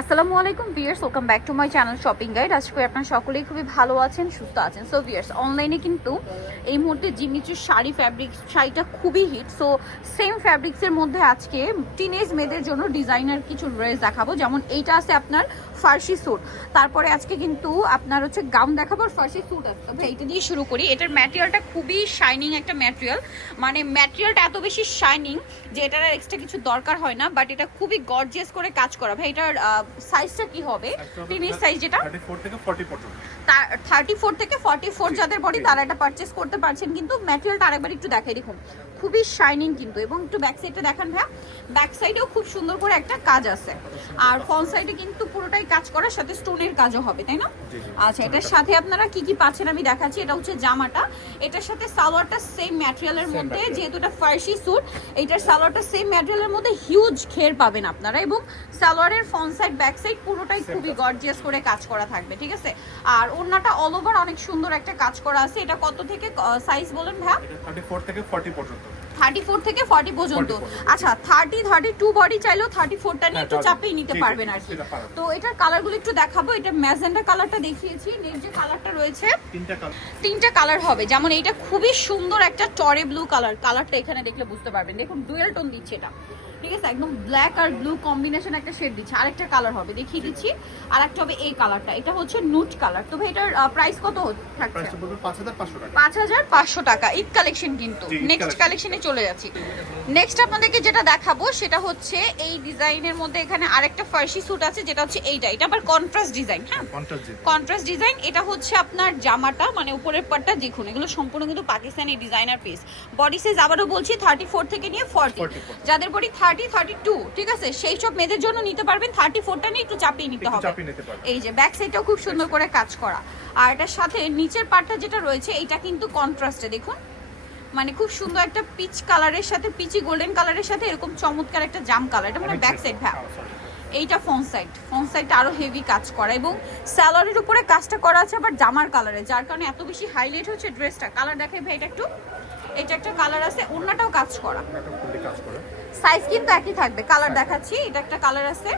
আসসালামু আলাইকুম viewers welcome back to my channel shopping guide আজকে করি আপনারা সকলেই খুবই ভালো আছেন, সুস্থ আছেন। সো ভিয়ার্স অনলাইনে কিন্তু এই মুহূর্তে জিমিচুর শাড়ি ফ্যাব্রিক শাড়িটা খুবই হিট সো সেম ফ্যাব্রিক্সের মধ্যে আজকে টিনেজ মেয়েদের জন্য ডিজাইনার কিছু ড্রেস দেখাবো। যেমন এইটা আছে আপনার ফার্সি স্যুট তারপরে আজকে কিন্তু আপনার হচ্ছে গাউন দেখাবো আর ফার্সি স্যুট আছে। তবে এইটা দিয়ে শুরু করি। এটার ম্যাটেরিয়ালটা খুবই শাইনিং একটা ম্যাটেরিয়াল মানে ম্যাটেরিয়ালটা এত বেশি শাইনিং যে এটার এক্সট্রা কিছু দরকার হয় না বাট এটা খুবই গর্জিয়াস করে কাজ করা। ভাই, এটার সাইজটা কি হবে? টিনিস সাইজ যেটা? 34 থেকে 40 পর্যন্ত থার্টি ফোর থেকে ফর্টি ফোর যাদের বডি তারা এটা পারচেস করতে পারছেন কিন্তু ম্যাটেরিয়ালটা আরেকবার একটু দেখাই দেখুন। খুবই শাইনিং কিন্তু এবং একটু ব্যাক সাইডটা দেখান ভাইয়া। ব্যাক সাইডেও খুব সুন্দর করে একটা কাজ আছে। আর ফ্রন্ট সাইডে কিন্তু পুরোটাই কাজ করার সাথে স্টোনের কাজও হবে তাই না। আচ্ছা এটার সাথে আপনারা কি কি পাচ্ছেন আমি দেখাচ্ছি এটা হচ্ছে জামাটা। এটার সাথে সালোয়ারটা সেম ম্যাটেরিয়ালের মধ্যে যেহেতু এটা ফার্সি স্যুট এটার সালোয়ারটা সেম ম্যাটেরিয়ালের মধ্যে হিউজ ঘের পাবেন আপনারা এবং সালোয়ারের ফ্রন্ট সাইড ব্যাক সাইড পুরোটাই খুবই গর্জিয়াস করে কাজ করা থাকবে ঠিক আছে? আর ওন্নাটা অল ওভার অনেক সুন্দর একটা কাজ করা আছে। এটা কত থেকে সাইজ বলেন এটা 34 থেকে 40 পর্যন্ত। থার্টি ফোর থেকে ফর্টি পর্যন্ত। 40 পর্যন্ত। আচ্ছা থার্টি থার্টি টু বডি চাইলেও থার্টি ফোরটা নিয়ে হ্যাঁ, একটু। চাপেই নিতে পারবেন আর কি। তো এটার কালারগুলো একটু দেখাবো। এটা ম্যাজেন্ডা কালারটা দেখিয়েছি। নেক্সট যে কালারটা রয়েছে তিনটা কালার তিনটা কালার হবে। যেমন এইটা খুবই সুন্দর একটা টরে ব্লু কালার কালারটা এখানে দেখলে বুঝতে পারবেন। দেখুন ডুয়েল টোন দিচ্ছে এটা। ঠিক আছে একদম ব্ল্যাক আর ব্লু কম্বিনেশন একটা শেড দিচ্ছে। আরেকটা কালার হবে দেখিয়ে দিচ্ছি। আর একটা হবে এই কালারটা এটা হচ্ছে নুট কালার তো ভাই এটার প্রাইস কত হচ্ছে? থাকছে পাঁচ হাজার পাঁচশো টাকা। ঈদ কালেকশন কিন্তু। নেক্সট। কালেকশনে চলে যাচ্ছি। নেক্সট আপনাদেরকে যেটা দেখাবো সেটা হচ্ছে এই ডিজাইনের মধ্যে এখানে আরেকটা ফার্সি স্যুট আছে যেটা হচ্ছে এইটা। এটা আবার কন্ট্রাস্ট ডিজাইন হ্যাঁ? কন্ট্রাস্ট কন্ট্রাস্ট ডিজাইন এটা হচ্ছে আপনার জামাটা মানে উপরের পাটটা দেখুন। এগুলো সম্পূর্ণ কিন্তু Pakistani designer piece body size আবারও বলছি থার্টি ফোর থেকে নিয়ে ফর্টি 44 যাদের বডি থার্টি থার্টি টু ঠিক আছে? সেই সব মেয়েদের জন্য নিতে পারবেন থার্টি ফোরটা নিয়ে একটু চাপিয়ে নিতে হবে। এই যে ব্যাক সাইডটাও খুব সুন্দর করে কাজ করা। আর এটার সাথে নিচের পার্টটা যেটা রয়েছে এটা কিন্তু কন্ট্রাস্টে দেখুন। মানে খুব সুন্দর একটা পিচ কালারের সাথে পিচি গোল্ডেন কালারের সাথে এরকম চমৎকার একটা জাম কালার এটা মানে ব্যাক সাইড হ্যাঁ, এইটা ফ্রন্ট সাইড ফ্রন্ট সাইডটা আরও হেভি কাজ করা এবং স্যালারির উপরে কাজটা করা আছে আবার জামার কালারে যার কারণে এত বেশি হাইলাইট হচ্ছে ড্রেসটা কালার দেখাই ভাই এটা একটু। এটা একটা কালার আছে অন্যটাও কাজ করা। সাইজ কিন্তু একই থাকবে কালার দেখাচ্ছি এটা একটা কালার আছে।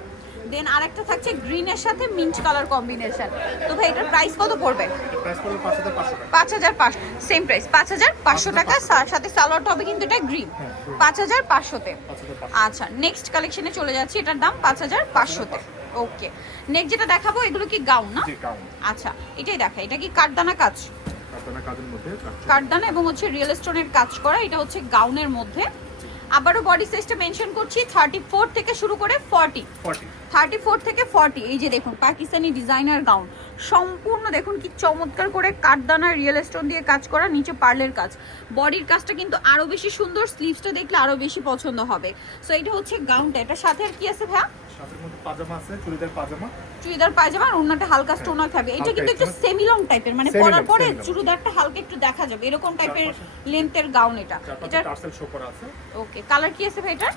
দেন আরেকটা থাকছে গ্রিনের সাথে মিন্ট কালার কম্বিনেশন তো ভাই এটার প্রাইস কত পড়বে? প্রাইস পড়বে 5500 টাকা। পাঁচ হাজার পাঁচশো সেম প্রাইস পাঁচ হাজার পাঁচশো টাকা সাথে সালোয়ারটা হবে কিন্তু এটা গ্রিন হ্যাঁ। পাঁচ হাজার পাঁচশোতে। আচ্ছা নেক্সট কালেকশনে চলে যাচ্ছি এটার দাম পাঁচ হাজার পাঁচশোতে। ওকে নেক্সট যেটা দেখাবো এগুলো কি গাউন না? আচ্ছা এটাই দেখা এটা কি কাঠদানা কাজ? আপনার কাজের মধ্যে কাঠদানা এবং হচ্ছে রিয়েল স্টোনের কাজ করা এটা হচ্ছে গাউনের মধ্যে। আবারও বডি সাইজটা মেনশন করছি থার্টি ফোর থেকে শুরু করে ফর্টি 40 থার্টি ফোর থেকে ফর্টি এই যে দেখুন পাকিস্তানি ডিজাইনার গাউন সম্পূর্ণ দেখুন কি চমৎকার করে কাঠদানা রিয়েল স্টোন দিয়ে কাজ করা নিচে পার্লের কাজ। বডির কাজটা কিন্তু আরও বেশি সুন্দর স্লিভসটা দেখলে আরও বেশি পছন্দ হবে। সো এটা হচ্ছে গাউনটা এটার সাথে আর কি আছে ভাইয়া? চুড়িদার পায়জামা আর ওনাটা হালকা স্টোনার থাকবে। এটা কিন্তু একটু সেমি লং টাইপের মানে পরার পরে চুড়িদারটা হালকা একটু দেখা যাবে। এরকম টাইপের। লেন্থের গাউন এটা। এটা ওকে কালার কি আছে ভাই এটা।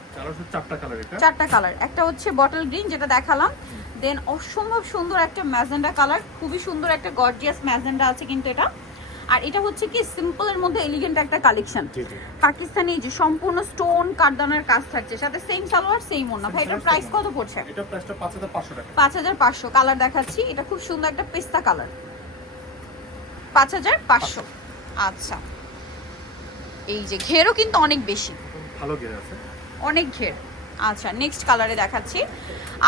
চারটা কালার একটা হচ্ছে বটল গ্রিন যেটা দেখালাম। দেন অসম্ভব সুন্দর একটা ম্যাজেন্ডা কালার খুবই সুন্দর একটা গর্জিয়াস ম্যাজেন্ডা আছে কিন্তু এটা। আর এটা হচ্ছে কি সিম্পলের মধ্যে এলিগেন্ট একটা কালেকশন পাকিস্তানি এই যে সম্পূর্ণ স্টোন কাঠদানার কাজ থাকছে সাথে সেম সালোয়ার সেম ওনা ভাই এটার প্রাইস কত পড়ছে? এটা প্রাইসটা 5500 টাকা। পাঁচ হাজার পাঁচশো কালার দেখাচ্ছি। এটা খুব সুন্দর একটা পেস্তা কালার পাঁচ হাজার পাঁচশো। আচ্ছা। এই যে ঘেরও কিন্তু অনেক বেশি। ভালো গের আছে। অনেক ঘের। আচ্ছা নেক্সট কালারে দেখাচ্ছি।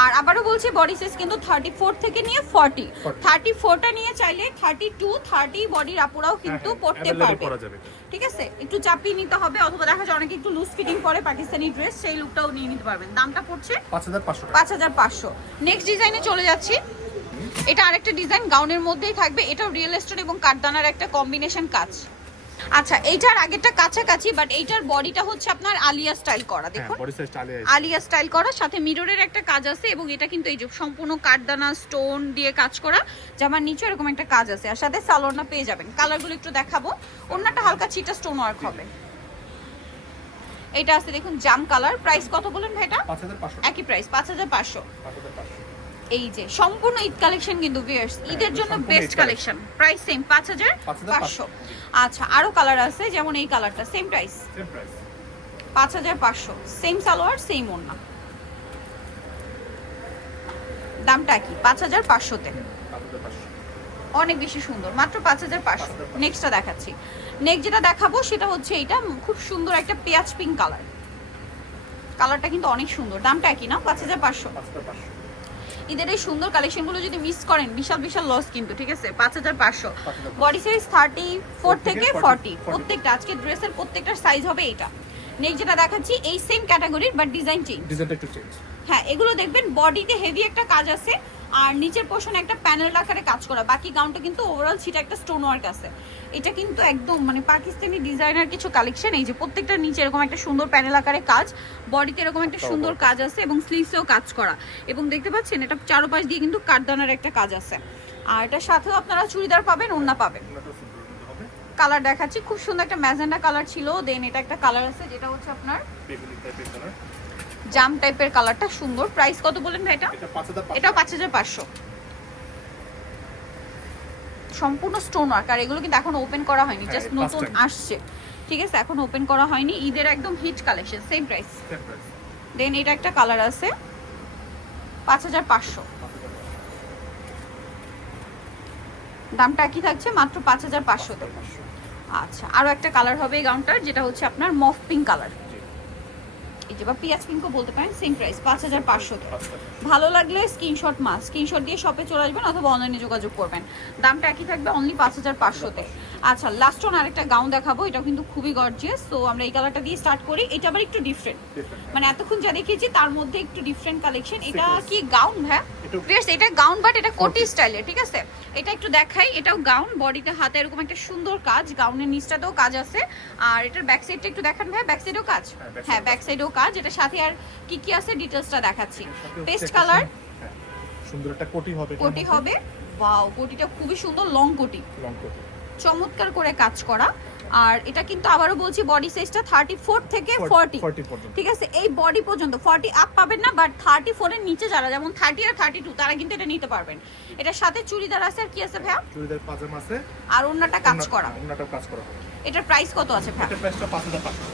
আর আবারও বলছি বডি সাইজ কিন্তু থার্টি ফোর থেকে নিয়ে ফর্টি 40 থার্টি ফোরটা নিয়ে চাইলে থার্টি টু থার্টি বডির আপুরাও কিন্তু হ্যাঁ, পড়তে পারবে। ঠিক আছে? একটু চাপিয়ে নিতে হবে অথবা দেখা যায় অনেকে একটু লুজ ফিটিং করে পাকিস্তানি ড্রেস সেই লুকটাও নিয়ে নিতে পারবেন। দামটা পড়ছে 5500 টাকা। পাঁচ হাজার পাঁচশো। নেক্সট ডিজাইনে চলে যাচ্ছি। এটা আরেকটা ডিজাইন গাউনের মধ্যেই থাকবে। এটাও রিয়েল এস্টেট এবং কাঠদানার একটা কম্বিনেশন কাজ। আচ্ছা এইটার আগেরটা কাছাকাছি বাট এইটার বডিটা হচ্ছে আপনার আলিয়া স্টাইল করা হ্যাঁ দেখুন। আলিয়া স্টাইল করা সাথে মিররের একটা কাজ আছে এবং এটা কিন্তু এই যে সম্পূর্ণ কাঠদানা স্টোন দিয়ে কাজ করা জামার নিচে এরকম একটা কাজ আছে আর সাথে সালোয়ারটা পেয়ে যাবেন। কালারগুলো একটু দেখাবো। অন্যটা হালকা চিটা স্টোন ওয়ার্ক হবে। এটা আছে দেখুন জাম কালার প্রাইস কত বলেন ভাই এটা 5500 একই প্রাইস পাঁচ হাজার পাঁচশো। এই যে সম্পূর্ণ ঈদ কালেকশন কিন্তু ভিউয়ার্স ঈদের জন্য বেস্ট কালেকশন প্রাইস সেম পাঁচ হাজার পাঁচশো। আচ্ছা আরও কালার আছে যেমন এই কালারটা same price same price 5500 same salwar same ওন্না দামটা কি? 5500 তে অনেক বেশি সুন্দর মাত্র 5500 নেক্সটটা দেখাচ্ছি। নেক্সট যেটা দেখাবো সেটা হচ্ছে এটা খুব সুন্দর একটা পেয়াজ পিঙ্ক কালার কালারটা কিন্তু অনেক সুন্দর। দামটা কি না? 5500 5500 ঈদের এই সুন্দর কালেকশনগুলো যদি মিস করেন বিশাল বিশাল লস কিন্তু ঠিক আছে? পাঁচ হাজার পাঁচশো। বডি সাইজ থার্টি ফোর থেকে থেকে 40, ফর্টি প্রত্যেকটা আজকে ড্রেসের প্রত্যেকটার সাইজ হবে এটা নেক্সট যেটা দেখাচ্ছি এই সেম ক্যাটাগরির বাট ডিজাইন চেঞ্জ ডিজাইনটা একটু চেঞ্জ হ্যাঁ এগুলো দেখবেন বডিতে হেভি একটা কাজ আছে। আর নিচের পোর্শনে একটা প্যানেল আকারে কাজ করা। বাকি গাউনটা কিন্তু ওভারঅল ছিটা একটা স্টোন ওয়ার্ক আছে। এটা কিন্তু একদম মানে পাকিস্তানি ডিজাইনার কিছু কালেকশন এই যে প্রত্যেকটা নিচে এরকম একটা সুন্দর প্যানেল আকারে কাজ বডিতে এরকম একটা সুন্দর কাজ আছে এবং স্লিভসেও কাজ করা। এবং দেখতে পাচ্ছেন এটা চারপাশ দিয়ে কিন্তু কাঠদানার একটা কাজ আছে। আর এটার সাথেও আপনারা চুড়িদার পাবেন ওন্না পাবেন। কালার দেখাচ্ছি খুব সুন্দর একটা ম্যাজেন্ডা কালার ছিল। দেন এটা একটা কালার আছে যেটা হচ্ছে আপনার জাম টাইপের কালারটা সুন্দর। প্রাইস কত বলেন ভাই এটা? এটাও পাঁচ হাজার পাঁচশো। সম্পূর্ণ স্টোন ওয়ার্ক আর এগুলো কিন্তু এখন ওপেন করা হয়নি হ্যাঁ, জাস্ট নতুন আসছে। ঠিক আছে এখন ওপেন করা হয়নি ঈদের একদম hit collection same price then এটা একটা কালার আছে পাঁচ হাজার পাঁচশো। দামটা কি থাকছে মাত্র পাঁচ হাজার পাঁচশোতে। পাঁচশো। আচ্ছা আরও একটা কালার হবে এই গাউনটার যেটা হচ্ছে আপনার মফ পিঙ্ক কালার এই যে বা পিঁয়াজ পিঙ্কও বলতে পারেন সেম প্রাইস পাঁচ হাজার পাঁচশোতে পাঁচশো। ভালো লাগলে স্ক্রিনশট মাস স্ক্রিনশট দিয়ে শপে চলে আসবেন অথবা অনলাইনে যোগাযোগ করবেন। দামটা একই থাকবে অনলি পাঁচ হাজার পাঁচশোতে আচ্ছা লাস্ট ওন আরেকটা গাউন দেখাবো এটাও কিন্তু খুবই গর্জিয়াস তো আমরা এই কালারটা দিয়ে স্টার্ট করি। এটা আবার একটু ডিফারেন্ট মানে এতক্ষণ যা দেখিয়েছি তার মধ্যে একটু ডিফারেন্ট কালেকশন এটা কি গাউন হ্যাঁ এটাও এটা গাউন বাট এটা কোটি স্টাইলের ঠিক আছে? এটা একটু দেখাই এটাও গাউন বডিতে হাতে এরকম একটা সুন্দর কাজ গাউনের নিচটাতেও কাজ আছে। আর এটার ব্যাক সাইডটা একটু দেখান ভাই ব্যাক সাইডেও কাজ? হ্যাঁ, ব্যাক সাইডেও কাজ। এটার সাথে আর কি কি আছে দেখাচ্ছি। পেস্ট কালার সুন্দর- হ্যাঁ, একটা কোটি হবে এটার কোটি হবে। ওয়াও কোটিটা খুবই সুন্দর লং কোটি। লং কোটি। চমৎকার করে কাজ করা। আর এটা কিন্তু আবারও বলছি বডি সাইজটা থার্টি ফোর থেকে ফর্টি 40 ঠিক আছে এই বডি পর্যন্ত ফর্টি আপ পাবেন না বাট থার্টি ফোরের নিচে যারা যেমন থার্টি আর থার্টি টু তারা কিন্তু এটা নিতে পারবেন। এটার সাথে চুড়িদার আছে আর কি আছে ভাইয়া? চুড়িদার পাজামা আছে। আর অন্যটা কাজ করা। অন্যটাও কাজ করা এটার প্রাইস কত আছে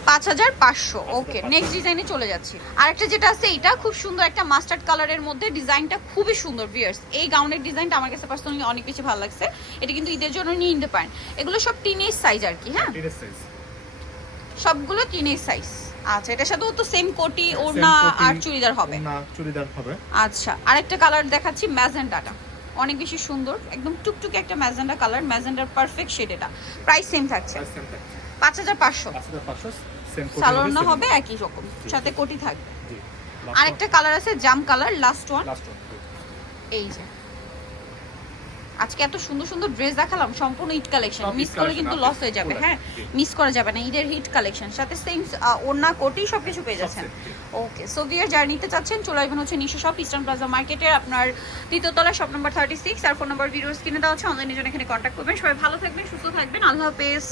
পাঁচ হাজার পাঁচশো। ওকে নেক্সট ডিজাইনে চলে যাচ্ছি। আরেকটা যেটা আছে এটা খুব সুন্দর একটা মাস্টার্ড কালারের মধ্যে ডিজাইনটা খুবই সুন্দর ভিয়ার্স এই গাউনের ডিজাইনটা আমার কাছে পার্সোনালি অনেক বেশি ভালো লাগছে। এটা কিন্তু ঈদের জন্য নিয়ে নিতে পারেন। এগুলো সব টিনেজ সাইজ আর কি হ্যাঁ টিনের সাইজ সবগুলো আচ্ছা এটার সাথেও তো সেম কোটি ওড়না আর চুড়িদার হবে। না চুড়িদার হবে। আচ্ছা আরেকটা কালার দেখাচ্ছি ম্যাজেন্ডাটা। অনেক বেশি সুন্দর একদম টুকটুকে একটা ম্যাজেন্ডা কালার ম্যাজেন্ডার পারফেক্ট শেড এটা প্রাইস সেম থাকছে। পাঁচ হাজার পাঁচশো। সালোয়ারনা হবে একই রকম সাথে কোটি থাকবে। আরেকটা কালার আছে জাম কালার লাস্ট ওয়ান এই যে। আজকে এত সুন্দর সুন্দর ড্রেস দেখালাম সম্পূর্ণ হিট কালেকশন মিস করলে কিন্তু লস হয়ে যাবে হ্যাঁ? মিস করা যাবে না ঈদের হিট কালেকশন সাথে সেম ওনা কোটি সব কিছু পেয়ে যাচ্ছেন ওকে সো ভিয়ার যারা নিতে চাচ্ছেন চলে আসবেন হচ্ছে নিশো শপ ইস্টার্ন প্লাজা মার্কেটের আপনার তৃতীয়তলা শপ নাম্বার থার্টি সিক্স আর ফোন নাম্বার ভিডিওস কিনে দেওয়া হচ্ছে অনলাইনে জন্য এখানে কন্ট্যাক্ট করবেন। সবাই ভালো থাকবেন সুস্থ থাকবেন আল্লাহ হাফেজ।